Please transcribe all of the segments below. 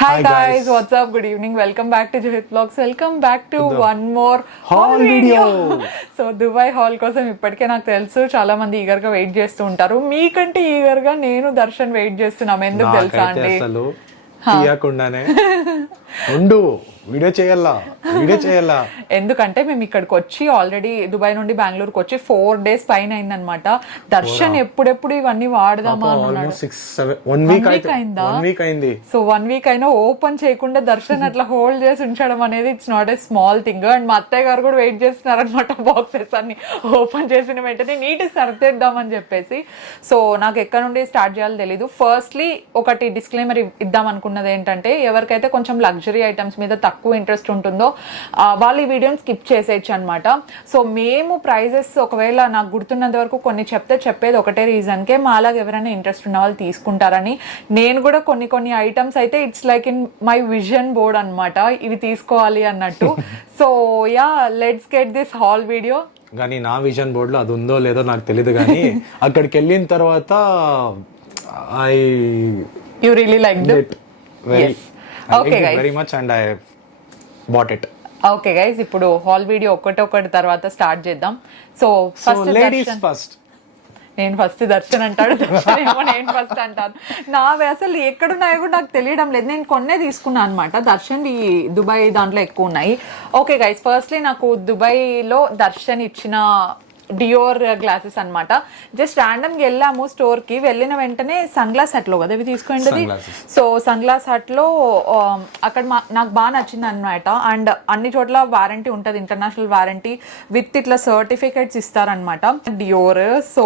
Hi guys, what's up? Good evening. Welcome back to Juhit Vlogs. Welcome back to one more haul video. So Dubai hall కోసం ఇప్పటికే నాకు తెలుసు చాలా మంది eager గా wait చేస్తూ ఉంటారు. మీకంటే ఈగర్ గా నేను దర్శన్ వెయిట్ చేస్తున్నాం. ఎందుకు తెలుసా అండి? తీయకుండానే ఉండు వీడియో చేయాలా ఎందుకంటే మేము ఇక్కడికి వచ్చి ఆల్రెడీ దుబాయ్ నుండి బెంగళూరుకి వచ్చి 4 days పైన అయిందనమాట. దర్శన్ ఎప్పుడెప్పుడు ఇవన్నీ వాడదామా అన్నాడు. 1 week అయింది. సో 1 week అయినా ఓపెన్ చేయకుండా దర్శన్ అట్లా హోల్డ్ చేసి ఉంచడం అనేది it's not a small thing. And మా అత్తయ్య గారు కూడా వెయిట్ చేస్తున్నారు అనమాట. బాక్సెస్ అన్ని ఓపెన్ చేసిన వెంటనే నీట్ సర్దేద్దామని చెప్పేసి. సో నాకు ఎక్కడ నుండి స్టార్ట్ చేయాలో తెలీదు. ఫస్ట్లీ ఒకటి డిస్క్లైమర్ ఇద్దాం అనుకున్నది ఏంటంటే, ఎవరికైతే కొంచెం లగ్జరీ ఐటమ్స్ మీద తక్కువ ఇంట్రెస్ట్ ఉంటుందో వాళ్ళు ఈ వీడియోని స్కిప్ చేసేయచ్చు అనమాట. సో మేము ప్రైజెస్ ఒకవేళ నాకు గుర్తున్నంత వరకు కొన్ని చెప్పేది ఒకటే రీజన్కే, మాలాగా ఎవరైనా ఇంట్రెస్ట్ ఉన్న వాళ్ళు తీసుకుంటారని. నేను కూడా కొన్ని ఐటమ్స్ అయితే it's like in my vision board అనమాట, ఇవి తీసుకోవాలి అన్నట్టు. So yeah, let's get this hall video. కానీ నా విజన్ బోర్డ్ లో అది ఉందో లేదో నాకు తెలియదు, కానీ అక్కడికి వెళ్ళిన తర్వాత You really liked it? Yes. Okay guys. Very much and I bought it. Okay guys, ఇప్పుడు హాల్ వీడియో ఒకటి తర్వాత స్టార్ట్ చేద్దాం. So first ladies first. నేను ఫస్ట్ దర్శన్ అంటాడు, దర్శన్ ఏమో నేను ఫస్ట్ అంటాను. నావి అసలు ఎక్కడున్నాయో కూడా నాకు తెలియడం లేదు. నేను కొన్నే తీసుకున్నాను అనమాట. దర్శన్ ఈ దుబాయ్ దాంట్లో ఎక్కువ ఉన్నాయి. ఓకే గైస్, ఫస్ట్లీ నాకు దుబాయ్లో దర్శన్ ఇచ్చిన డియోర్ గ్లాసెస్ అనమాట. జస్ట్ ర్యాండమ్ గా వెళ్ళాము స్టోర్ కి. వెళ్ళిన వెంటనే సన్ గ్లాస్ హట్ లో కదా ఇవి తీసుకోండి. సో సన్ గ్లాస్ హట్ లో అక్కడ నాకు బాగా నచ్చింది అనమాట. అండ్ అన్ని చోట్ల వారంటీ ఉంటది, ఇంటర్నేషనల్ వారంటీ విత్ ఇట్లా సర్టిఫికేట్స్ ఇస్తారనమాట Dior. So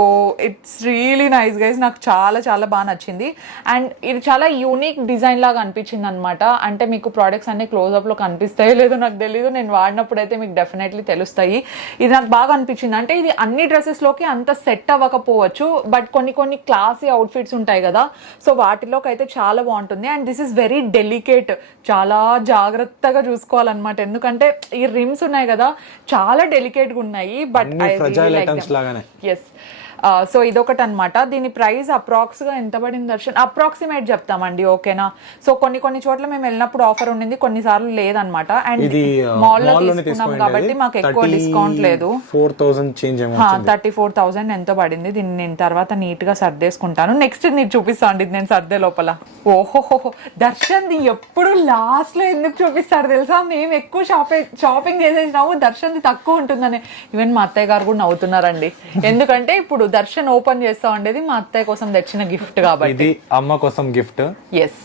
it's really nice guys, నాకు చాలా బాగా నచ్చింది. అండ్ ఇది చాలా యూనిక్ డిజైన్ లాగా అనిపించింది అనమాట. అంటే మీకు ప్రోడక్ట్స్ అన్ని క్లోజ్అప్ లో కనిపిస్తాయో లేదో నాకు తెలీదు, నేను వాడినప్పుడు అయితే మీకు డెఫినెట్లీ తెలుస్తాయి. ఇది నాకు బాగా అనిపించింది. అంటే ఇది అన్ని డ్రెస్సెస్ లోకి అంత సెట్ అవ్వకపోవచ్చు, బట్ కొన్ని క్లాసీ అవుట్ఫిట్స్ ఉంటాయి కదా, సో వాటిలోకి అయితే చాలా బాగుంటుంది. And this is very delicate, చాలా జాగ్రత్తగా చూసుకోవాలన్నమాట. ఎందుకంటే ఈ రిమ్స్ ఉన్నాయి కదా చాలా డెలికేట్ గా ఉన్నాయి. బట్ ఎస్, సో ఇదొకటి అనమాట. దీని ప్రైస్ అప్రాక్స్ గా ఎంత పడింది దర్శన్? అప్రాక్సిమేట్ చెప్తామండి, ఓకేనా? సో కొన్ని చోట్ల మేము వెళ్ళినప్పుడు ఆఫర్ ఉండింది, కొన్నిసార్లు లేదనమాట. అండ్ మాల్ లో తీసుకున్నాం కాబట్టి మాకు ఎక్కువ డిస్కౌంట్ లేదు. 34,000 ఎంతో పడింది. దీన్ని నేను తర్వాత నీట్ గా సర్దేసుకుంటాను. నెక్స్ట్ నీకు చూపిస్తాను ఇది నేను సర్దే లోపల. ఓహోహో, దర్శన్ ఎప్పుడు లాస్ట్ లో ఎందుకు చూపిస్తారు తెలుసా? మేము ఎక్కువ షాపింగ్ చేసేసినాము, దర్శన్ తక్కువ ఉంటుందని. ఈవెన్ మా అత్తయ్య గారు కూడా నవ్వుతున్నారండి. ఎందుకంటే ఇప్పుడు దర్శన్ ఓపెన్ చేస్తా ఉండేది మా అత్తయ్య కోసం తెచ్చిన గిఫ్ట్ కాబట్టి. ఇది అమ్మ కోసం గిఫ్ట్. ఎస్,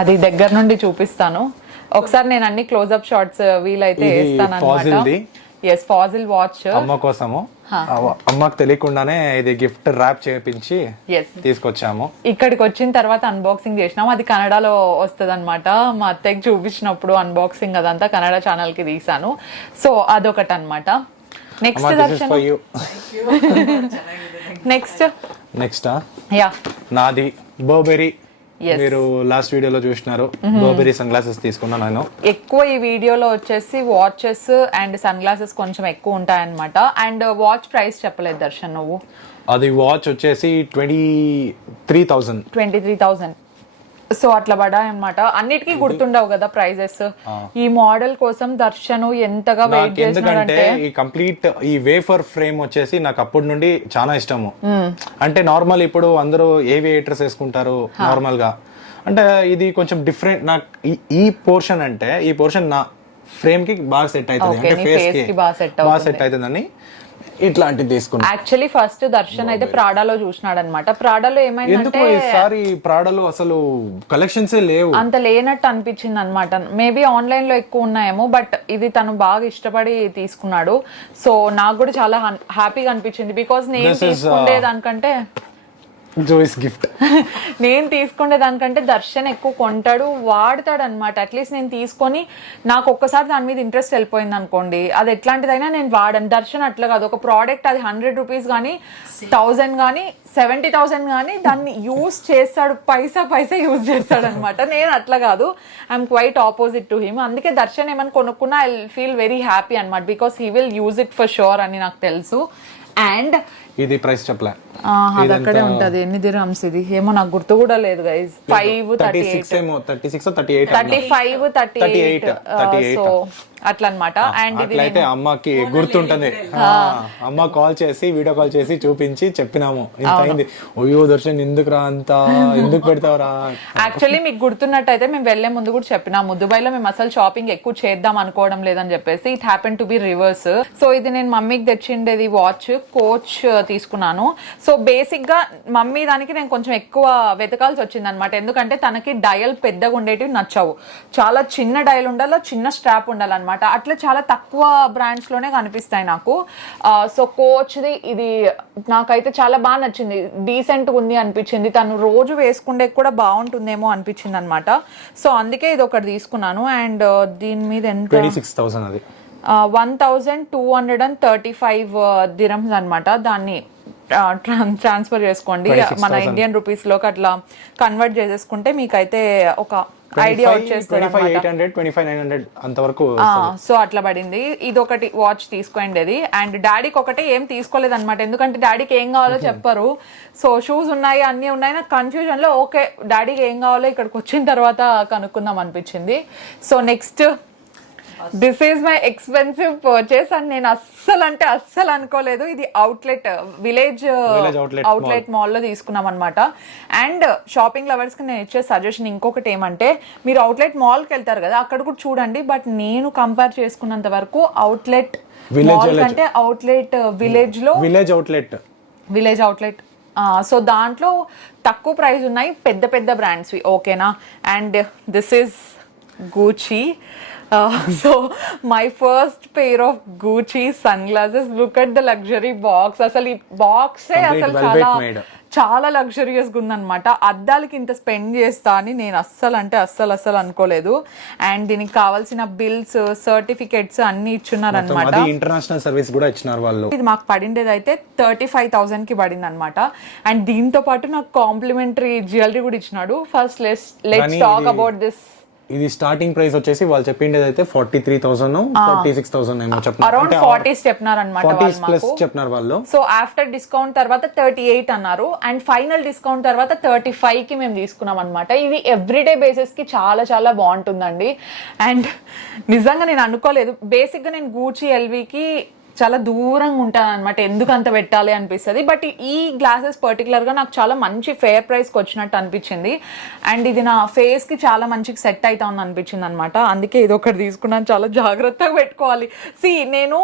అది దగ్గర నుండి చూపిస్తాను ఒకసారి. నేను అన్ని క్లోజ్అప్ షాట్స్ వీలైతే వేస్తాను అనమాట. ఎస్, ఫాజిల్ వాచ్ అమ్మ కోసము. అమ్మకు తెలియకుండానే ఇది గిఫ్ట్ ర్యాప్ చేయించి తీసుకొచ్చాము. ఇక్కడికి వచ్చిన తర్వాత అన్బాక్సింగ్ చేసినాము. అది కన్నడలో వస్తుంది అనమాట. మా అత్తయ్యకి చూపించినప్పుడు అన్బాక్సింగ్ అదంతా కన్నడ ఛానల్ కి తీసాను. సో అదొకటి అనమాట. నెక్స్ట్ దర్శన్, నెక్స్ట్ యా నాది బర్బెరీ. మీరు లాస్ట్ వీడియోలో చూసినారు, బర్బెరీ సన్ గ్లాసెస్ తీసుకున్నా నేను. ఎక్కువ ఈ వీడియోలో వచ్చేసి వాచెస్ అండ్ సన్ గ్లాసెస్ కొంచెం ఎక్కువ ఉంటాయన్నమాట. అండ్ వాచ్ ప్రైస్ చెప్పలేదు దర్శన్ నువ్వు. అది వాచ్ వచ్చేసి 23,000. సో అట్లా పడాయి అనమాట. అన్నిటికీ గుర్తుండవు కదా ప్రైజెస్. ఈ మోడల్ కోసం దర్శన్ ఎంతగా వెయిట్ చేస్తున్నాడంటే, ఈ కంప్లీట్ ఈ వేఫర్ ఫ్రేమ్ వచ్చేసి నాకు అప్పటి నుండి చాలా ఇష్టము. అంటే నార్మల్ ఇప్పుడు అందరూ ఏవియేటర్స్ వేసుకుంటారు నార్మల్ గా, అంటే ఇది కొంచెం డిఫరెంట్. నాకు ఈ పోర్షన్ అంటే ఈ పోర్షన్ నా ఫ్రేమ్ కి బాగా సెట్ అవుతుంది, అంటే ఫేస్ కి బాగా సెట్ అవుతుందని ఇట్లాంటిది తీసుకున్నా. యాక్చువల్లీ ఫస్ట్ దర్శన్ అయితే ప్రాడాలో చూసినాడు అనమాట. ప్రాడాలో ఏమైందంటే ఈసారి ప్రాడాలో అసలు కలెక్షన్స్ లేవు, అంత లేనట్టు అనిపించింది అనమాట. మేబీ ఆన్లైన్ లో ఎక్కువ ఉన్నాయేమో, బట్ ఇది తను బాగా ఇష్టపడి తీసుకున్నాడు. సో నాకు కూడా చాలా హ్యాపీగా అనిపించింది. బికాస్ నేను తీసుకునే దానికంటే గిఫ్ట్ నేను తీసుకునే దానికంటే దర్శన్ ఎక్కువ కొంటాడు, వాడతాడు అనమాట. అట్లీస్ట్ నేను తీసుకొని నాకు ఒక్కసారి దాని మీద ఇంట్రెస్ట్ వెళ్ళిపోయింది అనుకోండి, అది ఎట్లాంటిదైనా నేను వాడను. దర్శన్ అట్లా కాదు, ఒక ప్రోడక్ట్ అది 100 రూపీస్ కానీ 1000 కానీ 70,000 కానీ దాన్ని యూజ్ చేస్తాడు, పైసా యూజ్ చేస్తాడు అనమాట. నేను అట్లా కాదు, I'm quite opposite to him. అందుకే దర్శన్ ఏమని కొనుక్కున్నా ఐ ఫీల్ వెరీ హ్యాపీ అనమాట, because he will use it for sure అని నాకు తెలుసు. అండ్ ఇది ప్రైస్ చెప్పలే, అది అక్కడే ఉంటది. ఎన్ని దిరమ్స్ ఇది ఏమో నాకు గుర్తు కూడా లేదు గైస్. 36 ఏమో, 36 38 35 38 సో అట్లా అనమాట. అండ్ ఇది అట్లయితే అమ్మకి గుర్తుంటది. అమ్మ కాల్ చేసి వీడియో కాల్ చేసి చూపించి చెప్పినాము ఇంత అయింది. అయ్యో దర్శన్ ఎందుకు రా అంత ఎందుకు పెడతావురా. యాక్చువల్లీ మీకు గుర్తున్నట్టయితే మేము వెళ్లే ముందు కూడా చెప్పినాము దుబాయ్లో మేము అసలు షాపింగ్ ఎక్కువ చేద్దాం అనుకోవడం లేదని చెప్పేసి. It happen to be reverse. So ఇది నేను మమ్మీకి తెచ్చిండేది వాచ్ కోచ్ తీసుకున్నాను. సో బేసిక్ గా మమ్మీ దానికి నేను కొంచెం ఎక్కువ వెతకాల్సి వచ్చింది అనమాట. ఎందుకంటే తనకి డయల్ పెద్దగా ఉండేటివి నచ్చవు, చాలా చిన్న డయల్ ఉండాలి, చిన్న స్ట్రాప్ ఉండాలన్నమాట. అట్లా చాలా తక్కువ బ్రాండ్స్ లోనే కనిపిస్తాయి నాకు. సో కోచ్ది ఇది నాకైతే చాలా బాగా నచ్చింది, డీసెంట్ ఉంది అనిపించింది. తను రోజు వేసుకుంటే కూడా బాగుంటుందేమో అనిపించింది అనమాట. సో అందుకే ఇది ఒకటి తీసుకున్నాను. అండ్ దీని మీద ఎంత 26,000 అది 1235 దిరమ్స్ అనమాట. దాన్ని ట్రాన్స్ఫర్ చేసుకోండి మన ఇండియన్ రూపీస్ లోకి అట్లా కన్వర్ట్ చేసేసుకుంటే మీకైతే ఒక ఐడియా వచ్చేస్తుంది. 25,900 అంతవరకు. సో అట్లా పడింది. ఇది ఒకటి వాచ్ తీసుకోండి. అండ్ డాడీకి ఒకటి ఏం తీసుకోలేదు అనమాట, ఎందుకంటే డాడీకి ఏం కావాలో చెప్పరు. సో షూస్ ఉన్నాయి, అన్ని ఉన్నాయి. నాకు కన్ఫ్యూజన్ లో ఓకే డాడీకి ఏం కావాలో ఇక్కడికి వచ్చిన తర్వాత కనుక్కుందాం అనిపించింది. So next this is my expensive purchase. And నేను అస్సలు అనుకోలేదు. ఇది విలేజ్ అవుట్లెట్ మాల్ లో తీసుకున్నాం అనమాట. అండ్ షాపింగ్ లవర్స్ కి నేను ఇచ్చే సజెషన్ ఇంకొకటి ఏమంటే, మీరు అవుట్లెట్ మాల్ కి వెళ్తారు కదా, అక్కడ కూడా చూడండి. బట్ నేను కంపేర్ చేసుకున్నంత వరకు అవుట్లెట్ మాల్ కంటే అవుట్లెట్ విలేజ్ అవుట్లెట్ సో దాంట్లో తక్కువ ప్రైస్ ఉన్నాయి, పెద్ద పెద్ద బ్రాండ్స్ ఓకేనా. And this is Gucci. So my first pair of Gucci sunglasses. Look at the luxury box. అసలు ఈ బాక్స్ అసలు చాలా లగ్జరియస్ గా ఉందన్నమాట. అద్దాలకి ఇంత స్పెండ్ చేస్తా అని నేను అస్సలు అనుకోలేదు. అండ్ దీనికి కావాల్సిన బిల్స్, సర్టిఫికెట్స్ అన్ని ఇచ్చున్నారు అనమాట. ఇంటర్నేషనల్ సర్వీస్ కూడా ఇచ్చినారు వాళ్ళు. ఇది మాకు పడిండేది అయితే 35,000 కి పడింది అనమాట. అండ్ దీంతో పాటు నాకు కాంప్లిమెంటరీ జ్యువెలరీ కూడా ఇచ్చినాడు. First let's talk about this. ఇది స్టార్టింగ్ ప్రైస్ వచ్చేసి వాళ్ళు చెప్పిండేది అయితే 43,000 46,000 ఏమో చెప్పినారు. అరౌండ్ 40s చెప్పినారు అన్నమాట. 40s ప్లస్ చెప్పినారు వాళ్ళు. సో ఆఫ్టర్ డిస్కౌంట్ తర్వాత 38 అన్నారు. అండ్ ఫైనల్ డిస్కౌంట్ తర్వాత 35 కి మేము తీసుకున్నాం అనమాట. ఇది ఎవ్రీడే బేసిస్ కి చాలా చాలా బాగుంటుందండి. అండ్ నిజంగా నేను అనుకోలేదు. బేసిక్ గా నేను గూచీ ఎల్వీకి చాలా దూరంగా ఉంటాను అనమాట, ఎందుకు అంత పెట్టాలి అనిపిస్తుంది. బట్ ఈ గ్లాసెస్ పర్టికులర్ గా నాకు చాలా మంచి ఫేర్ ప్రైస్ కి వచ్చినట్టు అనిపించింది. అండ్ ఇది నా ఫేస్ కి చాలా మంచిగా సెట్ అవుతా ఉంది అనిపించింది అనమాట. అందుకే ఇది ఒకటి తీసుకున్నాను, చాలా జాగ్రత్తగా పెట్టుకోవాలి. నేను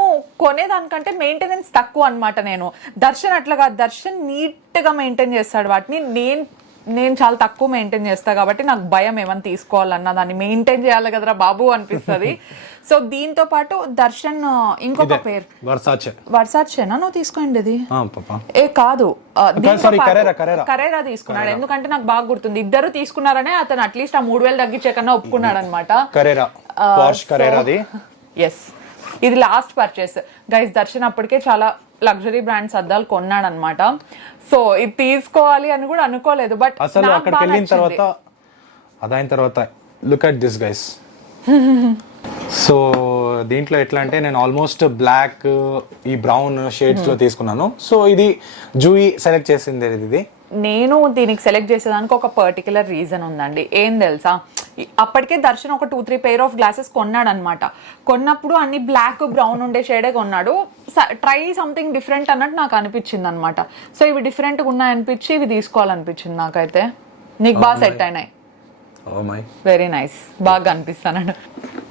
కొనేదానికంటే మెయింటెనెన్స్ తక్కువ అనమాట. నేను దర్శన్ అట్లా కాదు, దర్శన్ నీట్ గా మెయింటైన్ చేస్తాడు వాటిని. నేను చాలా తక్కువ మెయింటైన్ చేస్తా కాబట్టి నాకు భయం ఏమని తీసుకోవాలన్నా దాన్ని మెయింటైన్ చేయాలి కదరా బాబు అనిపిస్తుంది. సో దీంతో పాటు దర్శన్ ఇంకొక పేరు వర్సాచేనా నువ్వు తీసుకోండి. అది కాదు, కరేరా తీసుకున్నాడు. ఎందుకంటే నాకు బాగా గుర్తుంది, ఇద్దరు తీసుకున్నారనే అతను అట్లీస్ట్ ఆ 3,000 తగ్గించే కన్నా ఒప్పుకున్నాడు అనమాట. ఎస్, ఇది లాస్ట్ పర్చేస్ గైస్. దర్శన్ అప్పటికే చాలా లగ్జరీ బ్రాండ్స్ అద్దాలు కొన్నాడు అనమాట. సో ఇది తీసుకోవాలి అని కూడా అనుకోలేదు. బట్ అసలు అక్కడికి వెళ్ళిన తర్వాత అదైన తర్వాత look at this guys. So దీంట్లో ఎట్లా అంటే నేను ఆల్మోస్ట్ బ్లాక్, ఈ బ్రౌన్ షేడ్స్ లో తీసుకున్నాను. సో ఇది జూయి సెలెక్ట్ చేసింది. ఇది నేను దీనికి సెలెక్ట్ చేసేదానికి ఒక పర్టికులర్ రీజన్ ఉందండి. ఏం తెలుసా, అప్పటికే దర్శన్ ఒక 2-3 పెయిర్ ఆఫ్ గ్లాసెస్ కొన్నాడు అనమాట. కొన్నప్పుడు అన్ని బ్లాక్ బ్రౌన్ ఉండే షేడే కొన్నాడు. ట్రై సంథింగ్ డిఫరెంట్ అన్నట్టు నాకు అనిపించింది అనమాట. సో ఇవి డిఫరెంట్గా ఉన్నాయనిపించి ఇవి తీసుకోవాలనిపించింది నాకైతే. నీకు బాగా సెట్ అయినాయి, వెరీ నైస్, బాగా అనిపిస్తాను.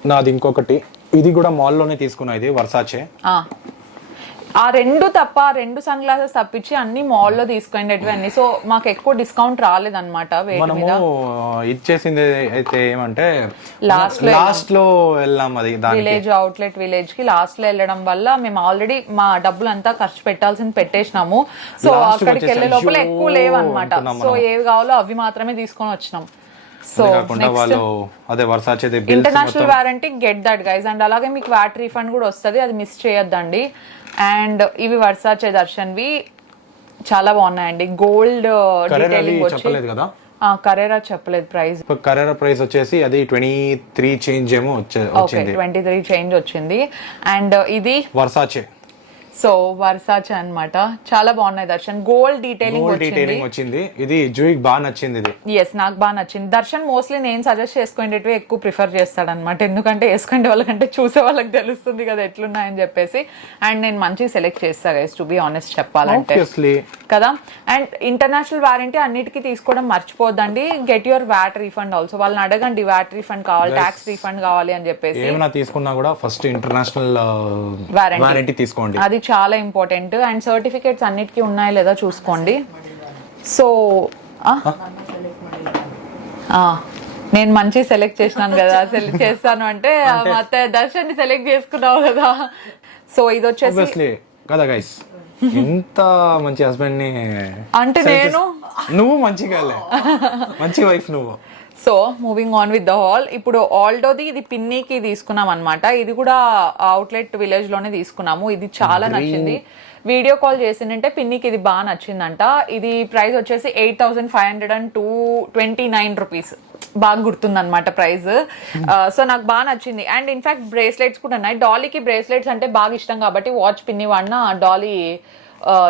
నాది ఇంకొకటి, ఇది కూడా మాల్లోనే తీసుకున్నా, ఇది వర్సాచే. ఆ రెండు సన్ గ్లాసెస్ తప్పించి అన్ని మాల్లో తీసుకునేటివన్నీ. సో మాకు ఎక్కువ డిస్కౌంట్ రాలేదన్నమాట. మనము ఇచ్చేసింది అయితే ఏమంటే లాస్ట్ లో వెళ్ళాం, అది విలేజ్ అవుట్లెట్ విలేజ్ కి లాస్ట్ లో వెళ్ళడం వల్ల మేము ఆల్రెడీ మా డబ్బులంతా ఖర్చు పెట్టాల్సింది పెట్టేసినాము. సో అక్కడికి వెళ్ళే లోపల ఎక్కువ లేవు అనమాట. సో ఏవి కావాలో అవి మాత్రమే తీసుకొని వచ్చినాం. So international warranty get that guys. And అలాగే మీకు వ్యాట్ రీఫండ్ కూడా వస్తుంది, అది మిస్ చేయొద్దండి. అండ్ ఇవి వర్సాచే దర్శన్వి చాలా బాగున్నాయండి. గోల్డ్ డీటెయిలింగ్ వచ్చి కరేరా చెప్పలేదు ప్రైస్. కరేరా ప్రైస్ వచ్చేసి అది 23 చేంజ్ ఏమో వచ్చింది. 23 చేంజ్ వచ్చింది. అండ్ ఇది వర్సాచే సో వర్సాచే అన్నమాట, చాలా బాగున్నాయి దర్శన్. గోల్డ్ డీటెయిలింగ్ డీటెయిలింగ్ వచ్చింది. ఇది జూయికి బాగా నచ్చింది ఇది. ఎస్, నాకు బాగా నచ్చింది. దర్శన్ మోస్ట్లీ నేను సజెస్ట్ చేసుకునేటివి ఎక్కువ ప్రిఫర్ చేస్తాడనమాట, ఎందుకంటే వేసుకునే వాళ్ళకంటే చూసే వాళ్ళకి తెలుస్తుంది కదా ఎట్లున్నాయని చెప్పేసి. అండ్ నేను మంచి సెలెక్ట్ చేస్తా గైస్, టు బి ఆనెస్ట్ చెప్పాలంటే కదా. అండ్ ఇంటర్నేషనల్ వారంటీ అన్నిటికీ తీసుకోవడం మర్చిపోద్దండి. Get your VAT refund also, వాళ్ళని అడగండి వ్యాట్ రీఫండ్ కావాలి, ట్యాక్స్ రీఫండ్ కావాలి అని చెప్పేసి. ఏమైనా తీసుకున్నా కూడా ఫస్ట్ ఇంటర్నేషనల్ వారంటీ తీసుకోండి, అది చాలా ఇంపార్టెంట్. అండ్ సర్టిఫికేట్స్ అన్నిటికీ ఉన్నాయో లేదా చూసుకోండి. సో నేను మంచి సెలెక్ట్ చేసినాను కదా, సెలెక్ట్ చేస్తాను అంటే ಮತ್ತೆ దర్శన్ సెలెక్ట్ చేసుకున్నావు కదా. సో ఇది వచ్చేసి కదా గైస్, ఇంత మంచి హస్బెండ్ ని అంటే నువ్వు మంచిగా మంచి వైఫ్ నువ్వు. So moving on with the hall. ఇప్పుడు ఆల్డోది ఇది పిన్నీకి తీసుకున్నాం అనమాట. ఇది కూడా అవుట్లెట్ విలేజ్ లోనే తీసుకున్నాము. ఇది చాలా నచ్చింది. వీడియో కాల్ చేసిందంటే పిన్నికి ఇది బాగా నచ్చిందంట. ఇది ప్రైస్ వచ్చేసి 8,529 రూపీస్. బాగా గుర్తుందన్నమాట ప్రైస్. సో నాకు బాగా నచ్చింది. అండ్ ఇన్ఫాక్ట్ బ్రేస్లెట్స్ కూడా ఉన్నాయి. డాలీకి బ్రేస్లెట్స్ అంటే బాగా ఇష్టం కాబట్టి వాచ్ పిన్ని వాడిన డాలీ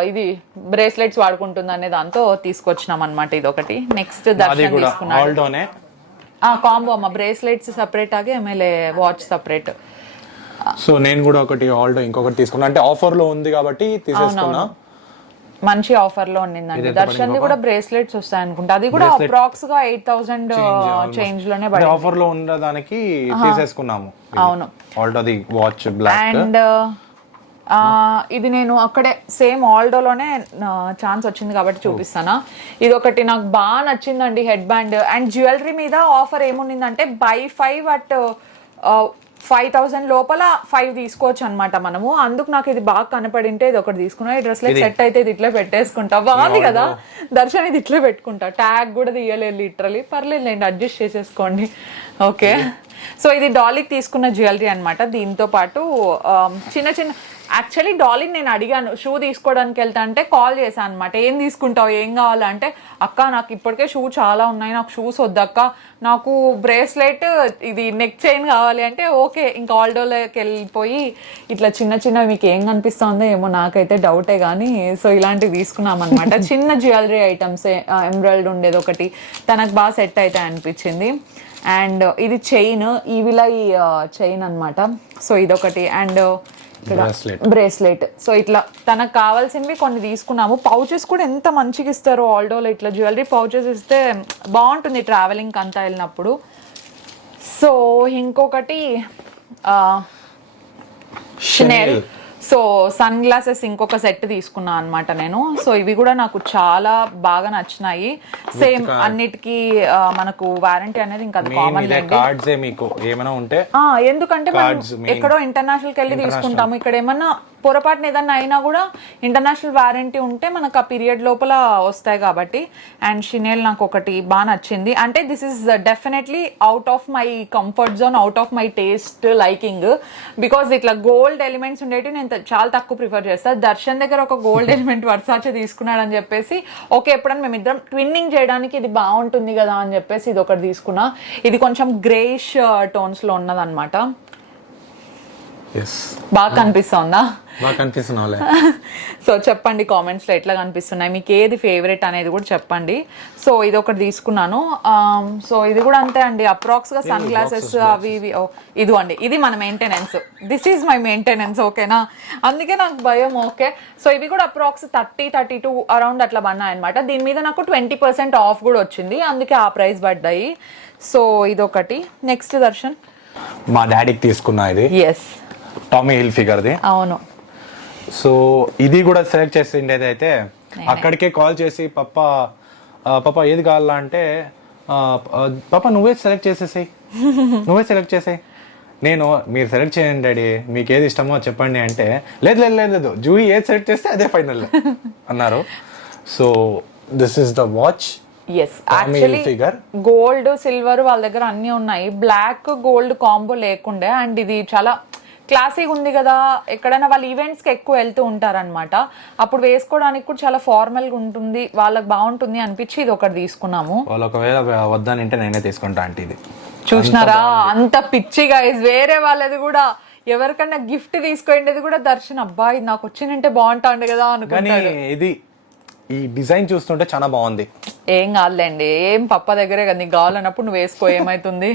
ఇది బ్రేస్లెట్స్ వాడుకుంటుంది అనే దాంతో తీసుకొచ్చినాం అనమాట. ఇది ఒకటి. నెక్స్ట్ దర్శన్ తీసుకున్నాడు కాంబో అమ్మ, బ్రేస్లెట్స్ సపరేట్ ఆగే ఆಮೇಲೆ వాచ్ సపరేట్. సో నేను కూడా ఒకటి ఆల్డో ఇంకొకటి తీసుకున్నా, అంటే ఆఫర్ లో ఉంది కాబట్టి తీసేసుకున్నా. మంచి ఆఫర్ లో ఉండిందండి. దర్శన్ కూడా బ్రేస్లెట్స్ వస్తాయి అనుకుంటా. అది కూడా అప్రాక్స్ గా 8,000 చేంజ్ లోనే పడింది. ఆఫర్ లో ఉండడానికి తీసేసుకున్నాము. అవును, ఆల్డోది వాచ్ బ్లాక్. అండ్ ఇది నేను అక్కడే సేమ్ ఆల్డోలోనే ఛాన్స్ వచ్చింది కాబట్టి చూపిస్తానా. ఇది ఒకటి నాకు బాగా నచ్చిందండి, హెడ్ బ్యాండ్. అండ్ జ్యువెలరీ మీద ఆఫర్ ఏముండిందంటే బై 5 అట్ 5,000 లోపల 5 తీసుకోవచ్చు అనమాట మనము. అందుకు నాకు ఇది బాగా కనపడింటే ఇది ఒకటి తీసుకున్నా. ఈ డ్రెస్ లైక్ సెట్ అయితే ఇది ఇట్లా పెట్టేసుకుంటా, బాగుంది కదా దర్శన్. ఇది ఇట్లా పెట్టుకుంటా, ట్యాగ్ కూడా తీయలేదు లిటరలీ. పర్లేదు, అడ్జస్ట్ చేసేసుకోండి. ఓకే, సో ఇది డాలీకి తీసుకున్న జ్యువెలరీ అనమాట. దీంతో పాటు చిన్న చిన్న యాక్చువల్లీ డాలీని నేను అడిగాను షూ తీసుకోవడానికి వెళ్తా అంటే, కాల్ చేశాను అనమాట. ఏం తీసుకుంటావు, ఏం కావాలంటే, అక్క నాకు ఇప్పటికే షూ చాలా ఉన్నాయి, నాకు షూస్ వద్దక్క, నాకు బ్రేస్లెట్ ఇది నెక్ చైన్ కావాలి అంటే, ఓకే ఇంకా ఆల్డోలోకి వెళ్ళిపోయి ఇట్లా చిన్న చిన్న మీకు ఏం కనిపిస్తుందో ఏమో నాకైతే డౌటే కానీ, సో ఇలాంటివి తీసుకున్నాం అనమాట. చిన్న జ్యువెలరీ ఐటమ్స్, ఎంబ్రాయిడ్ ఉండేది ఒకటి తనకు బాగా సెట్ అయితే అనిపించింది. అండ్ ఇది చైన్, ఈవిలా ఈ చైన్ అనమాట. సో ఇదొకటి. And bracelet. సో ఇట్లా తనకు కావాల్సినవి కొన్ని తీసుకున్నాము. పౌచెస్ కూడా ఎంత మంచిగా ఇస్తారు ఆల్డోలో, ఇట్లా జ్యువెలరీ పౌచెస్ ఇస్తే బాగుంటుంది ట్రావెలింగ్ అంతా వెళ్ళినప్పుడు. సో ఇంకొకటి షనెల్. సో సన్ గ్లాసెస్ ఇంకొక సెట్ తీసుకున్నా అనమాట నేను. సో ఇవి కూడా నాకు చాలా బాగా నచ్చినాయి. సేమ్ అన్నిటికీ మనకు వారంటీ అనేది ఇంకా కామన్. ఎందుకంటే మనం ఎక్కడో ఇంటర్నేషనల్ కి వెళ్ళి తీసుకుంటాము, ఇక్కడ ఏమన్నా పొరపాటున ఏదన్నా అయినా కూడా ఇంటర్నేషనల్ వారంటీ ఉంటే మనకు ఆ పీరియడ్ లోపల వస్తాయి కాబట్టి. అండ్ షినేల్ నాకు ఒకటి బాగా నచ్చింది. అంటే this is definitely out of my comfort zone, out of my taste liking. Because ఇట్లా గోల్డ్ ఎలిమెంట్స్ ఉండేవి నేను చాలా తక్కువ ప్రిఫర్ చేస్తాను. దర్శన్ దగ్గర ఒక గోల్డ్ ఎలిమెంట్ వర్సాచే తీసుకున్నాడు అని చెప్పేసి, ఓకే ఎప్పుడన్నా మేమిద్దరం ట్విన్నింగ్ చేయడానికి ఇది బాగుంటుంది కదా అని చెప్పేసి ఇది ఒకటి తీసుకున్నా. ఇది కొంచెం గ్రేష్ టోన్స్ లో ఉన్నదన్నమాట. బాగా కనిపిస్తుందా? సో చెప్పండి కామెంట్స్ లో ఎట్లా కనిపిస్తున్నాయి, మీకు ఏది ఫేవరెట్ అనేది కూడా చెప్పండి. సో ఇది ఒకటి తీసుకున్నాను. సో ఇది కూడా అంతే అండి, అప్రాక్స్ గా సన్ గ్లాసెస్ అవి ఇవి. ఇది అండి, ఇది మన maintenance. This is my maintenance, ఓకేనా? అందుకే నాకు భయం. ఓకే, సో ఇవి కూడా అప్రాక్స్ 30-32 అరౌండ్ అట్లా పడినాయి అనమాట. దీని మీద నాకు 20% ఆఫ్ కూడా వచ్చింది, అందుకే ఆ ప్రైస్ పడ్డాయి. సో ఇదొకటి. నెక్స్ట్ దర్శన్ మా డాడీకి తీసుకున్నా, ఇది టామీ హిల్ ఫిగర్ది. అవును. సో ఇది కూడా సెలెక్ట్ చేసిండేది అయితే అక్కడికే కాల్ చేసి పప్ప ఏది కావాలా అంటే, పాప నువ్వే సెలెక్ట్ చేసేసాయి. నేను మీరు సెలెక్ట్ చేయండి డాడీ, మీకు ఏది ఇష్టమో చెప్పండి అంటే, లేదు జూయి ఏది సెలెక్ట్ చేస్తే అదే ఫైనల్ అన్నారు. So this is the watch. Yes, actually gold silver వాళ్ళ దగ్గర అన్ని ఉన్నాయి, బ్లాక్ గోల్డ్ కాంబో లేకుండే. అండ్ ఇది చాలా క్లాసీగా ఉంది కదా, ఎక్కడైనా వాళ్ళు ఈవెంట్స్కి ఎక్కువ వెళ్తూ ఉంటారనమాట, అప్పుడు వేసుకోవడానికి కూడా చాలా ఫార్మల్గా ఉంటుంది, వాళ్ళకి బాగుంటుంది అనిపించి ఇది ఒకటి తీసుకున్నాము. వాళ్ళు ఒకవేళ వద్దానంటే నేనే తీసుకుంటా అంటే ఇది చూసినారా అంత పిచ్చిగా వేరే వాళ్ళది కూడా ఎవరికన్నా గిఫ్ట్ తీసుకోండేది కూడా దర్శన్, అబ్బా ఇది నాకు వచ్చినంటే బాగుంటాండి కదా కానీ అనుకుంటాడు. ఇది ఈ డిజైన్ చూస్తుంటే చాలా బాగుంది. ఏం కాదులేండి, ఏం పప్ప దగ్గరే కదా, నీకు కావాలన్నప్పుడు నువ్వు వేసుకో, ఏమైతుంది.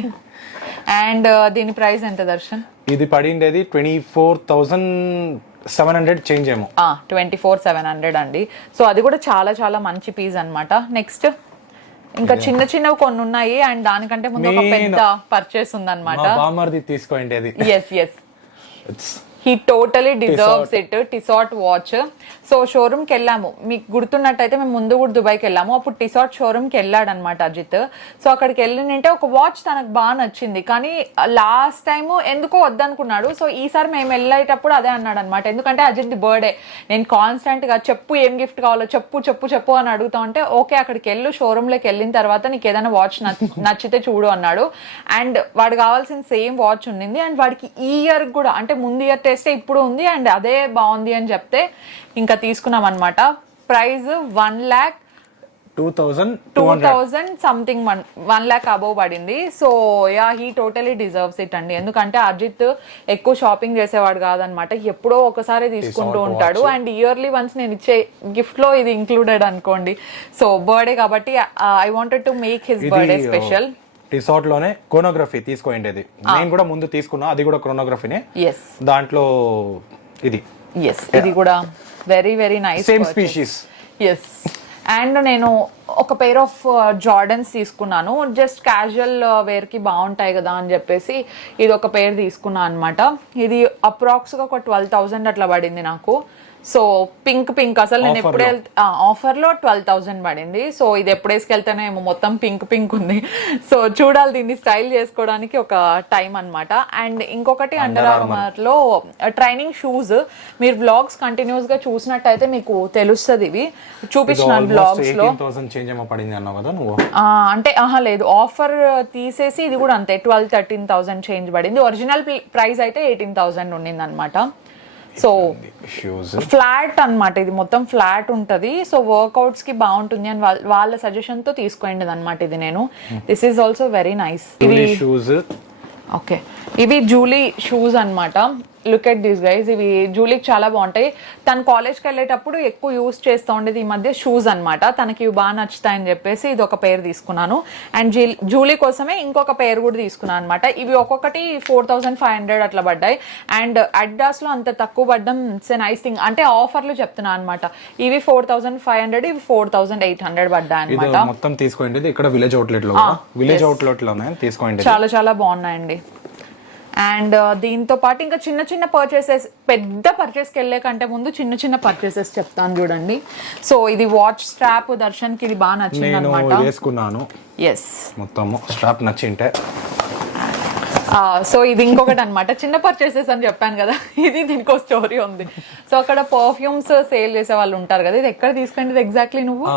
అండ్ దీని ప్రైస్ ఎంత దర్శన్? ఇది పడిండేది 24,700 చేంజ్ ఏమో. 24,700 అండి. సో అది కూడా చాలా చాలా మంచి పీస్ అన్నమాట. నెక్స్ట్ ఇంకా చిన్న చిన్నవి కొన్ని ఉన్నాయి, అండ్ దానికంటే ముందు ఒక పెద్ద పర్చేస్ ఉందన్నమాట. మా బామ్మర్ది తీసుకోండి అది. Yes yes, he totally deserves it. Tissot watch. So showroom కి వెళ్ళాము, మీకు గుర్తున్నట్టయితే మేము ముందు కూడా దుబాయ్కి వెళ్ళాము, అప్పుడు టిసాట్ షోరూమ్ కి వెళ్ళాడు అనమాట అజిత్. సో అక్కడికి వెళ్ళినంటే ఒక వాచ్ తనకు బాగా నచ్చింది, కానీ లాస్ట్ టైం ఎందుకో వద్దనుకున్నాడు. సో ఈసారి మేము వెళ్ళేటప్పుడు అదే అన్నాడు అనమాట, ఎందుకంటే అజిత్ బర్త్డే, నేను కాన్స్టెంట్ గా చెప్పు ఏం గిఫ్ట్ కావాలో చెప్పు చెప్పు చెప్పు అని అడుగుతా ఉంటే, ఓకే అక్కడికి వెళ్ళు, షోరూమ్ లోకి వెళ్ళిన తర్వాత నీకు ఏదైనా వాచ్ నచ్చితే చూడు అన్నాడు. అండ్ వాడు కావాల్సిన సేమ్ వాచ్ ఉండింది, అండ్ వాడికి ఈ ఇయర్ కూడా అంటే ముందు ఇయర్ టేస్టే ఇప్పుడు ఉంది, అండ్ అదే బాగుంది అని చెప్తే ఇంకా తీసుకున్నాం అనమాట. ప్రైస్ 1,02,000 సంథింగ్, 1 lakh అబౌవ్ పడింది. So yeah, he totally deserves it అండి, ఎందుకంటే అజిత్ ఎక్కువ షాపింగ్ చేసేవాడు కాదనమాట, ఎప్పుడో ఒకసారి తీసుకుంటూ ఉంటాడు. అండ్ ఇయర్లీ వన్స్ నేను ఇచ్చే గిఫ్ట్ లో ఇది ఇంక్లూడెడ్ అనుకోండి. సో బర్త్డే కాబట్టి I wanted to make his birthday special. Tissot లోనే క్రోనోగ్రఫీ తీసుకోండి, నేను కూడా ముందు తీసుకున్నా, అది కూడా క్రోనోగ్రఫీనే. ఎస్, దాంట్లో ఇది ఇది కూడా very very nice, same species. Yes. And నేను ఒక పెయిర్ ఆఫ్ జార్డన్స్ తీసుకున్నాను, జస్ట్ క్యాజువల్ వేర్ కి బాగుంటాయి కదా అని చెప్పేసి ఇది ఒక పెయిర్ తీసుకున్నాను అనమాట. ఇది అప్రాక్స్ గా ఒక 12,000 అట్లా పడింది నాకు. సో పింక్ పింక్ అసలు నేను ఎప్పుడు ఆఫర్ లో 12,000 పడింది. సో ఇది ఎప్పుడు వేసుకెళ్తానో ఏమో, మొత్తం పింక్ పింక్ ఉంది. సో చూడాలి, దీన్ని స్టైల్ చేసుకోవడానికి ఒక టైం అన్నమాట. అండ్ ఇంకొకటి అండర్ ఆర్మర్ లో ట్రైనింగ్ షూస్, మీరు వ్లాగ్స్ కంటిన్యూస్ గా చూసినట్టయితే మీకు తెలుస్తుంది. ఇవి చూపించిన వ్లాగ్స్ లో అంటే లేదు, ఆఫర్ తీసేసి ఇది కూడా అంతే 12-13,000 చేంజ్ పడింది. ఒరిజినల్ ప్రైస్ అయితే 18,000 ఉండింది అనమాట. సో ఫ్లాట్ అన్నమాట, ఇది మొత్తం ఫ్లాట్ ఉంటది. సో వర్కౌట్స్ కి బాగుంటుంది అని వాళ్ళ సజెషన్ తో తీసుకోండి అనమాట ఇది నేను. This is also very nice. Okay, ఇవి జూలీ షూస్ అన్నమాట. లుక్ ఎట్ దిస్ గైస్, ఇవి జూలీకి చాలా బాగుంటాయి. తను కాలేజ్కి వెళ్ళేటప్పుడు ఎక్కువ యూస్ చేస్తూ ఉండేది ఈ మధ్య షూస్ అన్నమాట. తనకి ఇవి బాగా నచ్చుతాయని చెప్పేసి ఇది ఒక పేరు తీసుకున్నాను. అండ్ జూలీ కోసమే ఇంకొక పేరు కూడా తీసుకున్నాను అనమాట. ఇవి ఒక్కొక్కటి 4,500 అట్లా పడ్డాయి. అండ్ అడ్డాస్ లో అంత తక్కువ పడ్డం ఇట్స్ ఎ నైస్ థింగ్, అంటే ఆఫర్లు చెప్తున్నాను అనమాట. ఇవి 4,500, ఇవి 4,800 పడ్డాయి అనమాట. మొత్తం తీసుకోండి, ఇక్కడ విలేజ్ అవుట్లెట్ లో తీసుకోండి, చాలా చాలా బాగున్నాయండి. అండ్ దీంతో పాటు ఇంకా చిన్న చిన్న పర్చేసెస్, పెద్ద పర్చేస్కి వెళ్ళే కంటే ముందు చిన్న చిన్న పర్చేసెస్ చెప్తాను చూడండి. సో ఇది వాచ్ స్ట్రాప్ దర్శన్కి ఇది బాగా నచ్చింది అనమాట. వేసుకున్నాను, ఎస్, మొత్తం స్ట్రాప్ నచ్చింటే. సో ఇది ఇంకొకటి అనమాట, చిన్న పర్చేసెస్ అని చెప్పాను కదా, ఇది దీనికి ఒక స్టోరీ ఉంది. సో అక్కడ పర్ఫ్యూమ్స్ సేల్ చేసే వాళ్ళు ఉంటారు కదా, ఇది ఎక్కడ తీసుకుంటే ఎగ్జాక్ట్లీ నువ్వు?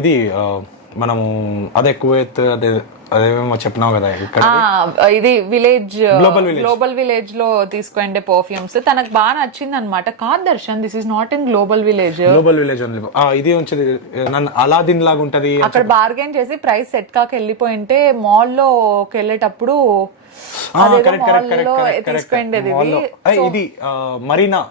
ఇది మనము అదే కువైత్ అదేమో చెప్పినావు కదా, ఇది విలేజ్, గ్లోబల్ విలేజ్ లో తీసుకోండి పర్ఫ్యూమ్స్. తనకు బాగా నచ్చింది అనమాట. కాదు Darshan, this is not in global village. Only ఇది ఉంచది, నన్ను అలాదిన్ లాగా ఉంటది. అక్కడ బార్గెన్ చేసి ప్రైస్ సెట్ కాక వెళ్ళిపోయింటే మాల్ లోకి వెళ్ళేటప్పుడు తీసుకోండి. ఇది మరీనా,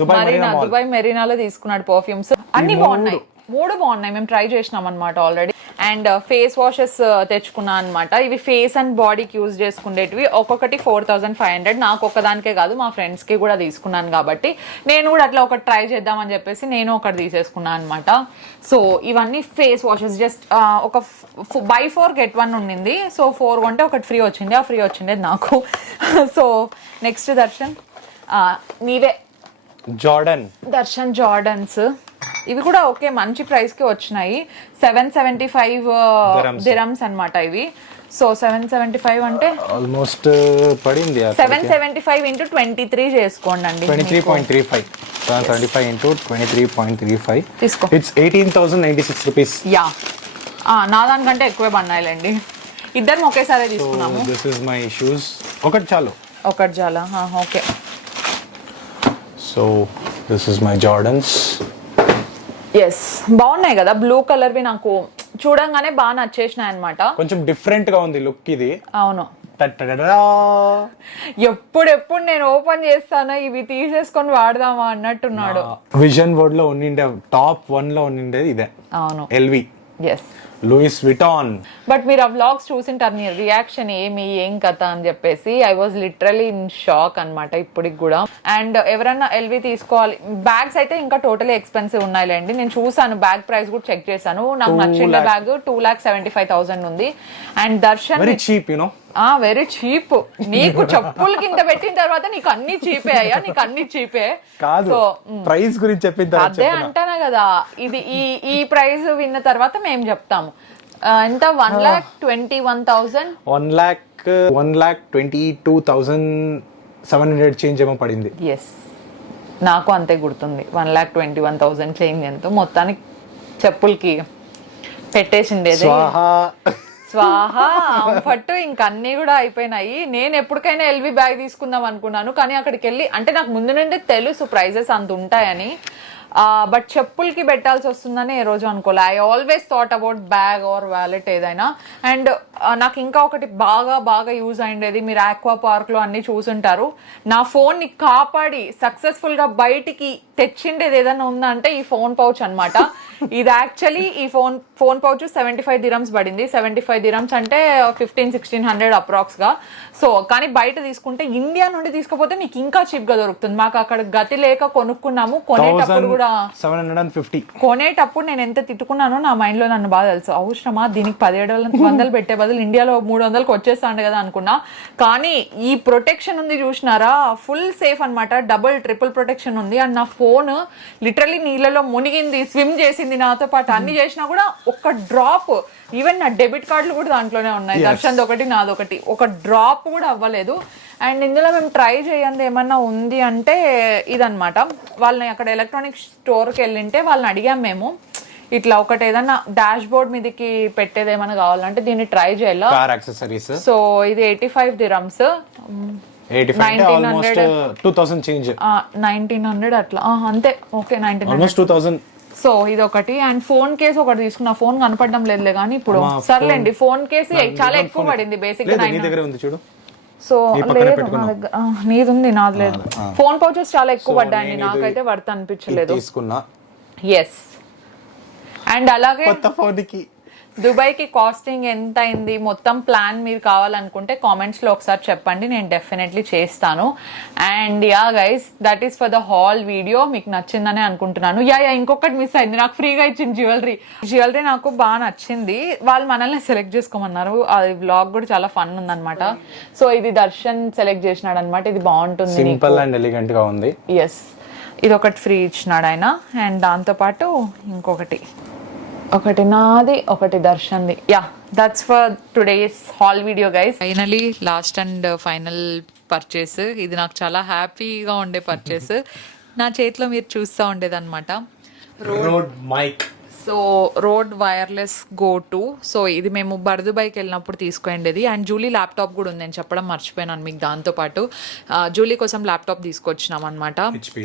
దుబాయ్ మెరీనాలో తీసుకున్నాడు పర్ఫ్యూమ్స్. అన్ని బాగున్నాయి, 3 బాగున్నాయి, మేము ట్రై చేసినాం అనమాట ఆల్రెడీ. అండ్ ఫేస్ వాషెస్ తెచ్చుకున్నా అనమాట. ఇవి ఫేస్ అండ్ బాడీకి యూజ్ చేసుకునేటివి, ఒక్కొక్కటి 4,500. నాకు ఒక్కదానికే కాదు, మా ఫ్రెండ్స్ కి కూడా తీసుకున్నాను కాబట్టి నేను కూడా అట్లా ఒకటి ట్రై చేద్దామని చెప్పేసి నేను ఒకటి తీసేసుకున్నాను అనమాట. సో ఇవన్నీ ఫేస్ వాషెస్, జస్ట్ ఒక buy 4 get 1 ఉండింది. సో 4 కొంటే ఒకటి ఫ్రీ వచ్చింది, ఆ ఫ్రీ వచ్చిండేది నాకు. సో నెక్స్ట్ దర్శన్, నీవే దర్శన్ జార్డన్స్. ఇవి కూడా ఓకే, మంచి ప్రైస్ కి వచ్చినాయి. 775 దిరమ్స్ అన్నమాట ఇవి. సో 775 అంటే ఆల్మోస్ట్ పడింది. 775 into 23 చేసుకోండి అండి, 23.35. 775 into 23.35 తీసుకో. It's 18,096 rupees. యా, నా దానికంటే ఎక్కువే పడినాయిలేండి. ఇద్దరం ఒకేసారి తీసుకున్నాము. This is my shoes. ఒకటి చాలు. Okay. So this is my Jordans. Yes, బాగున్నాయి కదా, బ్లూ కలర్ వి నాకు చూడంగానే బాగా నచ్చేసినాయి అనమాట. కొంచెం డిఫరెంట్ గా ఉంది లుక్ ఇది. అవును, ఎప్పుడెప్పుడు నేను ఓపెన్ చేస్తానో ఇవి తీసేసుకొని వాడదామా అన్నట్టున్నాడు. విజన్ బోర్డ్ లో ఉండిండే టాప్ 1 లో ఉండిండేది ఇదే. అవును, L V yes. Louis Vuitton. But మీరు ఆ వ్లాగ్స్ చూసింటారు, నీ రియాక్షన్ ఏం కథ అని చెప్పేసి. I was literally in shock అనమాట ఇప్పటికి కూడా. అండ్ ఎవరన్నా ఎల్వి తీసుకోవాలి, బ్యాగ్స్ అయితే ఇంకా టోటలీ ఎక్స్పెన్సివ్ ఉన్నాయిలేండి. నేను చూసాను, బ్యాగ్ ప్రైస్ కూడా చెక్ చేశాను. నాకు నచ్చిన బ్యాగ్ 2,75,000 ఉంది. And Darshan very cheap, you know. Very cheap. నీకు చెప్పులు కింద పెట్టిన తర్వాత నీకు అన్ని చీపే అయ్యా, నీకు అన్ని చీపే కాదు. ప్రైస్ గురించి చెప్పిన తర్వాత అదే అంటానా కదా, ఇది ఈ ప్రైస్ విన్న తర్వాత మేము చెప్తాము. ఎంత 1,21,000 1,22,700 చేంజ్ ఏమో పడింది. ఎస్, నాకు అంతే గుర్తుంది. 1,21,000 చేంజ్ ఎంతో మొత్తానికి చెప్పులకి పెట్టేసిండేది. స్వాహా పట్టు ఇంక అన్ని కూడా అయిపోయినాయి. నేను ఎప్పటికైనా ఎల్వి బ్యాగ్ తీసుకుందాం అనుకున్నాను, కానీ అక్కడికి వెళ్ళి అంటే నాకు ముందు నుండి తెలుసు ప్రైజెస్ అంత ఉంటాయని, బట్ చెప్పులకి పెట్టాల్సి వస్తుందని ఏ రోజు అనుకోలే. I always thought about bag or wallet ఏదైనా. అండ్ నాకు ఇంకా ఒకటి బాగా యూజ్ అయ్యేది, మీరు ఆక్వా పార్క్ లో అన్ని చూసుంటారు, నా ఫోన్ ని కాపాడి సక్సెస్ఫుల్ గా బయటికి తెచ్చిండేది ఏదైనా ఉందంటే ఈ ఫోన్ పౌచ్ అనమాట. ఇది యాక్చువల్లీ ఈ ఫోన్ పౌచ్ 75 dirhams పడింది. 75 dirhams అంటే 1,500-1,600 అప్రాక్స్ గా. సో కానీ బయట తీసుకుంటే, ఇండియా నుండి తీసుకపోతే నీకు ఇంకా చీప్ గా దొరుకుతుంది. మాకు అక్కడ గతి లేక కొనుక్కున్నాము. కొనేటప్పుడు కూడా 750. కొనేటప్పుడు నేను ఎంత తిట్టుకున్నానో నా మైండ్ లో నన్ను బాగా తెలుసు. అవసరమా దీనికి 1,700 పెట్టే బదులు ఇండియాలో 300కి వచ్చేస్తాండు కదా అనుకున్నా. కానీ ఈ ప్రొటెక్షన్ ఉంది చూసినారా, ఫుల్ సేఫ్ అనమాట. డబుల్ ట్రిపుల్ ప్రొటెక్షన్ ఉంది. అండ్ నా ఫోన్ లిటరలీ నీళ్ళలో మునిగింది, స్విమ్ చేసింది నాతో పాటు. అన్ని చేసినా కూడా ఒక్క డ్రాప్, ఈవెన్ నా డెబిట్ కార్డులు కూడా దాంట్లోనే ఉన్నాయి. దర్శన్ ఒకటి నాదొకటి, ఒక డ్రాప్ కూడా అవ్వలేదు. అండ్ ఇందులో మేము ట్రై చేయండి ఏమన్నా ఉంది అంటే ఇదనమాట. వాళ్ళని అక్కడ ఎలక్ట్రానిక్ స్టోర్కి వెళ్ళింటే వాళ్ళని అడిగాం మేము, ఇట్లా ఒకటి ఏదన్నా డాష్ బోర్డ్ మీదకి పెట్టేది ఏమైనా కావాలంటే దీన్ని ట్రై చేయాలి. సో ఇది 85 dirhams, 1900 అట్లా అంతే. ఓకే, 1900. సో ఇది ఒకటి. అండ్ ఫోన్ కేసు ఒకటి తీసుకున్నా. ఫోన్ కనపడడం లేదులే కానీ ఇప్పుడు సర్లేండి. ఫోన్ కేసు చాలా ఎక్కువ పడింది బేసిక్ గా. సో లేదు నా దగ్గర, నీది ఉంది నాది లేదు. ఫోన్ పౌచెస్ చాలా ఎక్కువ పడ్డాయండి, నాకైతే వర్త్ అనిపించలేదు. ఎస్. అండ్ అలాగే దుబాయ్కి కాస్టింగ్ ఎంత అయింది, మొత్తం ప్లాన్ మీరు కావాలనుకుంటే కామెంట్స్లో ఒకసారి చెప్పండి, నేను డెఫినెట్లీ చేస్తాను. And yeah guys, that is for the hall video. మీకు నచ్చిందనే అనుకుంటున్నాను. ఇంకొకటి మిస్ అయింది, నాకు ఫ్రీగా ఇచ్చిన జ్యువెలరీ నాకు బాగా నచ్చింది. వాళ్ళు మనల్ని సెలెక్ట్ చేసుకోమన్నారు. అది వ్లాగ్ కూడా చాలా ఫన్ ఉందన్నమాట. సో ఇది దర్శన్ సెలెక్ట్ చేసినాడు అనమాట. ఇది బాగుంటుంది, సింపుల్ అండ్ ఎలిగెంట్ గా ఉంది. ఎస్, ఇది ఒకటి ఫ్రీ ఇచ్చినాడు ఆయన. అండ్ దాంతోపాటు ఇంకొకటి, ఒకటి నాది ఒకటి దర్శన్ది. Yeah, that's for today's haul video guys. Finally last and final purchase. ఇది నాకు చాలా హ్యాపీగా ఉండే పర్చేస్. నా చేతిలో మీరు చూస్తూ ఉండేదన్నమాట, Rode mic. So Rode wireless go two. So ఇది మేము బర్దుబాయ్కి వెళ్ళినప్పుడు తీసుకోండేది. అండ్ జూలీ ల్యాప్టాప్ కూడా ఉంది, నేను చెప్పడం మర్చిపోయినాను మీకు. దాంతోపాటు జూలీ కోసం ల్యాప్టాప్ తీసుకొచ్చినాం అనమాట.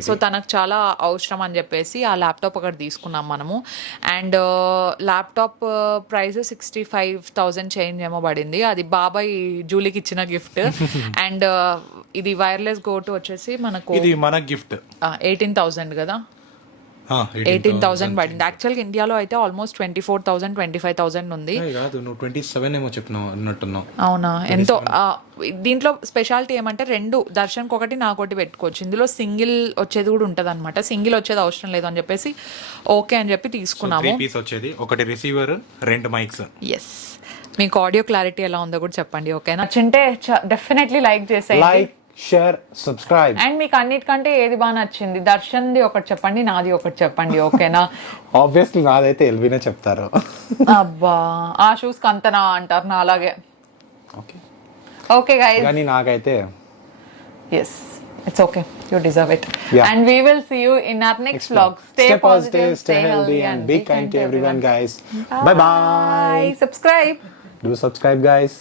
సో తనకు చాలా అవసరం అని చెప్పేసి ఆ ల్యాప్టాప్ ఒకటి తీసుకున్నాం మనము. అండ్ ల్యాప్టాప్ ప్రైస్ 65,000 చేంజ్ ఏమో పడింది. అది బాబాయ్ జూలీకి ఇచ్చిన గిఫ్ట్. అండ్ ఇది వైర్లెస్ గో టు వచ్చేసి మనకు మన గిఫ్ట్ 18,000 కదా, 18,000 పడింది. యాక్చువల్గా ఇండియాలో అయితే ఆల్మోస్ట్ 24,000 25,000 ఉంది. అవునా, ఎంతో. దీంట్లో స్పెషాలిటీ ఏమంటే రెండు, దర్శన్కి ఒకటి నాకు ఒకటి పెట్టుకోవచ్చు. ఇందులో సింగిల్ వచ్చేది కూడా ఉంటుంది అనమాట. సింగిల్ వచ్చేది అవసరం లేదు అని చెప్పేసి ఓకే అని చెప్పి తీసుకున్నాము. ఒకటి రిసీవర్, 2 మైక్స్. ఎస్, మీకు ఆడియో క్లారిటీ ఎలా ఉందో కూడా చెప్పండి. ఓకేనా, నచ్చింటే డెఫినెట్లీ లైక్ చేసేయండి, షేర్, సబ్స్క్రైబ్. అండ్ మీకు అన్నిటికంటే ఏది బాగా నచ్చింది, దర్శన్ది ఒకటి చెప్పండి, నాది ఒకటి చెప్పండి. ఓకేనా, ఆబ్వియస్లీ నాదైతే ఎల్బీనే చెప్తారు. అబ్బా, ఆ షూస్ కంతనా అంటారు నా అలాగే. ఓకే గైస్, కానీ నాకైతే yes, it's okay, you deserve it. And we will see you in our next vlog. Stay positive, stay healthy and be kind to everyone guys. Bye bye. Subscribe. Do subscribe guys.